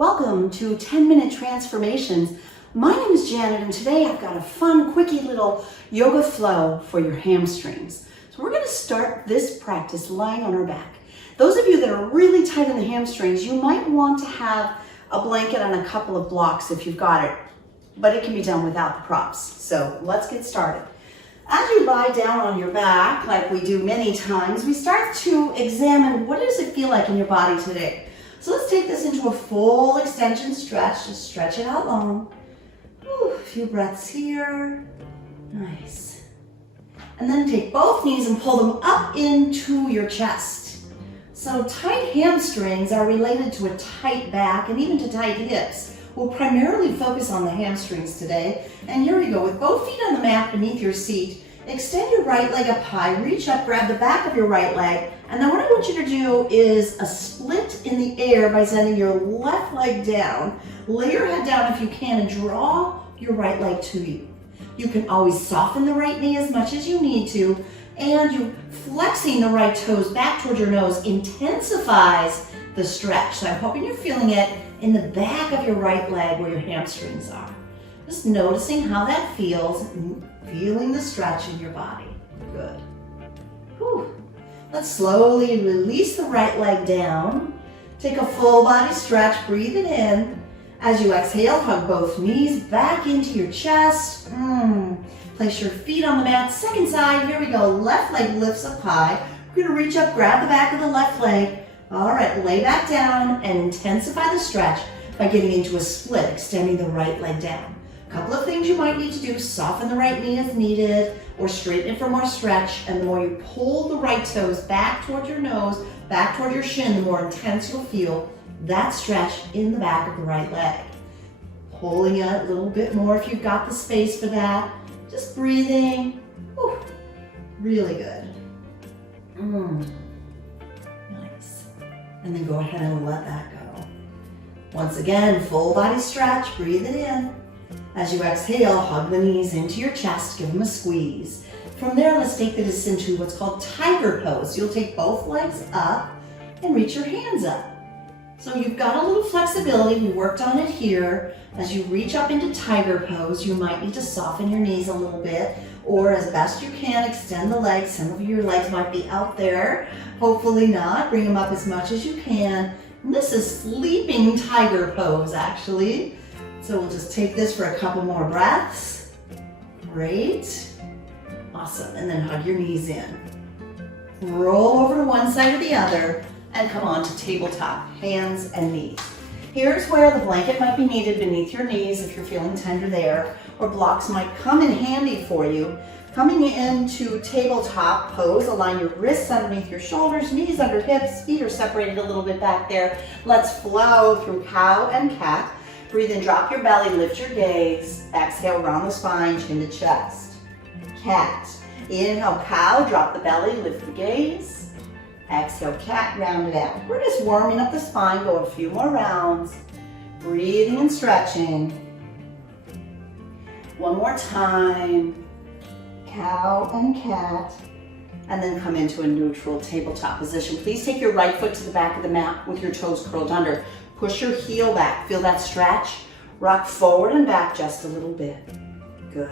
Welcome to 10-Minute Transformations. My name is Janet, and today I've got a fun, quickie little yoga flow for your hamstrings. So we're going to start this practice lying on our back. Those of you that are really tight in the hamstrings, you might want to have a blanket and a couple of blocks if you've got it, but it can be done without the props. So let's get started. As you lie down on your back, like we do many times, we start to examine what does it feel like in your body today. So let's take this into a full extension stretch. Just stretch it out long. Whew, a few breaths here. Nice. And then take both knees and pull them up into your chest. So tight hamstrings are related to a tight back and even to tight hips. We'll primarily focus on the hamstrings today. And here we go, with both feet on the mat beneath your seat, extend your right leg up high, reach up, grab the back of your right leg, and then what I want you to do is a split in the air by sending your left leg down. Lay your head down if you can and draw your right leg to you. You can always soften the right knee as much as you need to, and you flexing the right toes back towards your nose intensifies the stretch. So I'm hoping you're feeling it in the back of your right leg where your hamstrings are. Just noticing how that feels, feeling the stretch in your body. Good. Whew. Let's slowly release the right leg down. Take a full body stretch, breathe it in. As you exhale, hug both knees back into your chest. Place your feet on the mat. Second side, here we go. Left leg lifts up high. We're gonna reach up, grab the back of the left leg. All right, lay back down and intensify the stretch by getting into a split, extending the right leg down. A couple of things you might need to do: soften the right knee as needed, or straighten it for more stretch. And the more you pull the right toes back towards your nose, back toward your shin, the more intense you'll feel that stretch in the back of the right leg. Pulling it a little bit more if you've got the space for that. Just breathing. Whew. Really good. Nice. And then go ahead and let that go. Once again, full body stretch, breathe it in. As you exhale, hug the knees into your chest, give them a squeeze. From there, let's take this into what's called tiger pose. You'll take both legs up and reach your hands up. So you've got a little flexibility, we worked on it here. As you reach up into tiger pose, you might need to soften your knees a little bit, or as best you can, extend the legs. Some of your legs might be out there, hopefully not. Bring them up as much as you can. And this is sleeping tiger pose, actually. So we'll just take this for a couple more breaths. Great. Awesome. And then hug your knees in. Roll over to one side or the other and come on to tabletop, hands and knees. Here's where the blanket might be needed beneath your knees if you're feeling tender there, or blocks might come in handy for you. Coming into tabletop pose, align your wrists underneath your shoulders, knees under hips, feet are separated a little bit back there. Let's flow through cow and cat. Breathe in, drop your belly, lift your gaze. Exhale, round the spine, chin to chest. Cat. Inhale, cow, drop the belly, lift the gaze. Exhale, cat, round it out. We're just warming up the spine, go a few more rounds. Breathing and stretching. One more time. Cow and cat. And then come into a neutral tabletop position. Please take your right foot to the back of the mat with your toes curled under. Push your heel back, feel that stretch. Rock forward and back just a little bit. Good.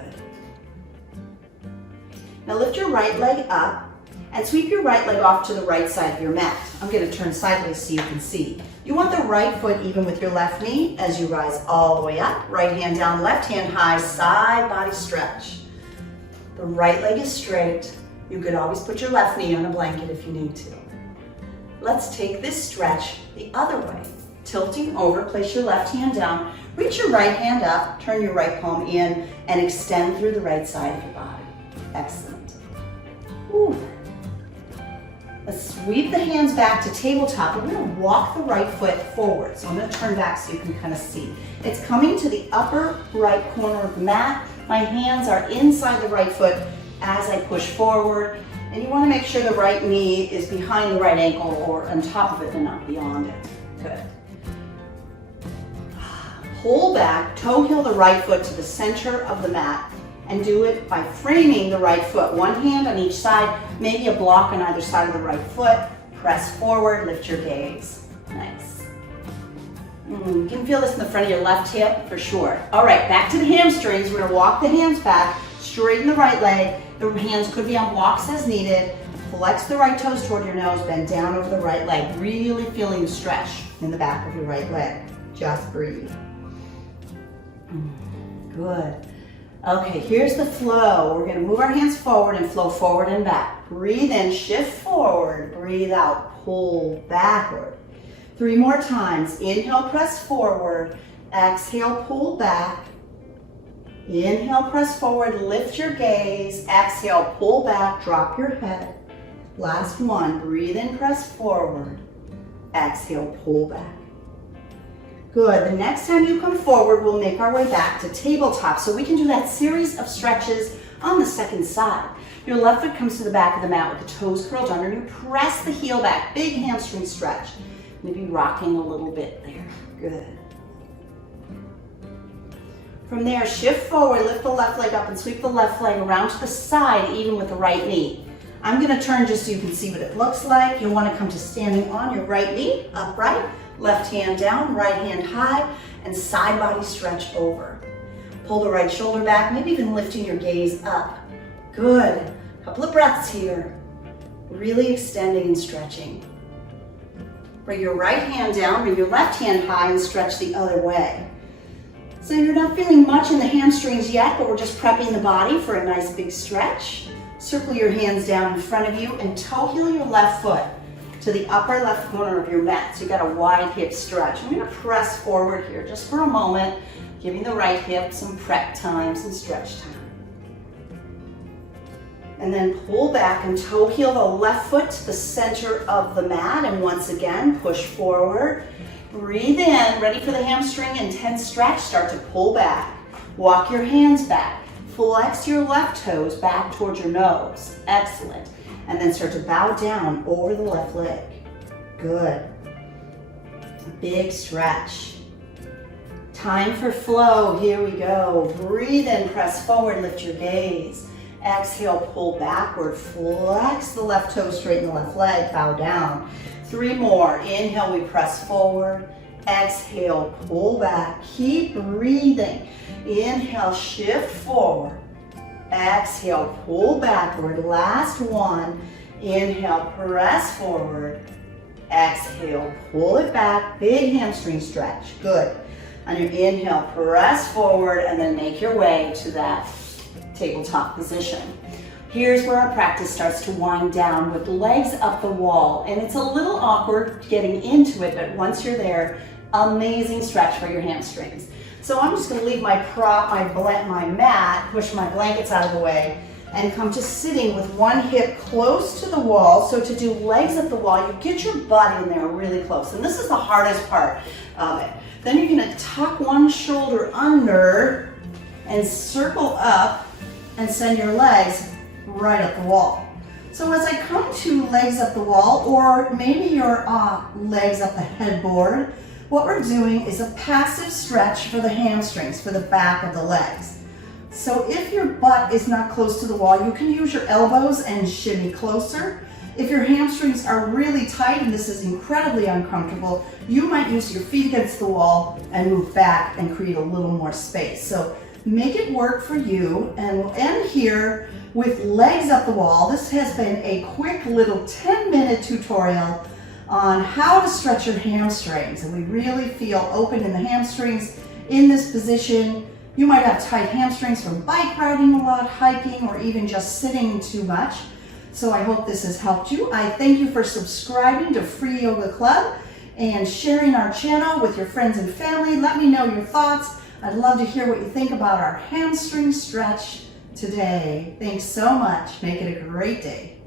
Now lift your right leg up and sweep your right leg off to the right side of your mat. I'm going to turn sideways so you can see. You want the right foot even with your left knee as you rise all the way up. Right hand down, left hand high, side body stretch. The right leg is straight. You could always put your left knee on a blanket if you need to. Let's take this stretch the other way. Tilting over, place your left hand down, reach your right hand up, turn your right palm in, and extend through the right side of your body. Excellent. Whew. Let's sweep the hands back to tabletop. We're going to walk the right foot forward. So I'm going to turn back so you can kind of see. It's coming to the upper right corner of the mat. My hands are inside the right foot as I push forward. And you want to make sure the right knee is behind the right ankle or on top of it and not beyond it. Good. Pull back, toe heel the right foot to the center of the mat, and do it by framing the right foot. One hand on each side, maybe a block on either side of the right foot. Press forward, lift your gaze. Nice. You can feel this in the front of your left hip for sure. All right, back to the hamstrings. We're gonna walk the hands back, straighten the right leg. The hands could be on blocks as needed. Flex the right toes toward your nose, bend down over the right leg. Really feeling the stretch in the back of your right leg. Just breathe. Good. Okay, here's the flow. We're gonna move our hands forward and flow forward and back. Breathe in, shift forward. Breathe out, pull backward. 3 more times. Inhale, press forward. Exhale, pull back. Inhale, press forward, lift your gaze. Exhale, pull back, drop your head. Last one. Breathe in, press forward. Exhale, pull back. Good. The next time you come forward, we'll make our way back to tabletop. So we can do that series of stretches on the second side. Your left foot comes to the back of the mat with the toes curled under. You press the heel back. Big hamstring stretch. Maybe rocking a little bit there. Good. From there, shift forward, lift the left leg up and sweep the left leg around to the side, even with the right knee. I'm gonna turn just so you can see what it looks like. You'll wanna come to standing on your right knee, upright, left hand down, right hand high, and side body stretch over. Pull the right shoulder back, maybe even lifting your gaze up. Good. Couple of breaths here. Really extending and stretching. Bring your right hand down, bring your left hand high, and stretch the other way. So you're not feeling much in the hamstrings yet, but we're just prepping the body for a nice big stretch. Circle your hands down in front of you and toe heel your left foot to the upper left corner of your mat. So you got a wide hip stretch. I'm gonna press forward here just for a moment, giving the right hip some prep time, some stretch time. And then pull back and toe heel the left foot to the center of the mat. And once again, push forward. Breathe in, ready for the hamstring intense stretch. Start to pull back. Walk your hands back. Flex your left toes back towards your nose. Excellent. And then start to bow down over the left leg. Good. Big stretch. Time for flow. Here we go. Breathe in, press forward, lift your gaze. Exhale, pull backward, flex the left toe, straighten the left leg, bow down. 3 more. Inhale, we press forward. Exhale, pull back. Keep breathing. Inhale, shift forward. Exhale, pull backward. Last one. Inhale, press forward. Exhale, pull it back. Big hamstring stretch. Good. On your inhale, press forward and then make your way to that tabletop position. Here's where our practice starts to wind down with legs up the wall. And it's a little awkward getting into it, but once you're there, amazing stretch for your hamstrings. So I'm just gonna leave my my mat, push my blankets out of the way, and come to sitting with one hip close to the wall. So to do legs up the wall, you get your butt in there really close. And this is the hardest part of it. Then you're gonna tuck one shoulder under and circle up and send your legs right up the wall. So as I come to legs up the wall, or maybe your legs up the headboard, what we're doing is a passive stretch for the hamstrings, for the back of the legs. So if your butt is not close to the wall, you can use your elbows and shimmy closer. If your hamstrings are really tight and this is incredibly uncomfortable, you might use your feet against the wall and move back and create a little more space. So make it work for you, and we'll end here with legs up the wall. This has been a quick little 10-minute tutorial on how to stretch your hamstrings, and we really feel open in the hamstrings in this position. You might have tight hamstrings from bike riding a lot, hiking, or even just sitting too much. So I hope this has helped you. I thank you for subscribing to Free Yoga Club and sharing our channel with your friends and family. Let me know your thoughts. I'd love to hear what you think about our hamstring stretch today. Thanks so much. Make it a great day.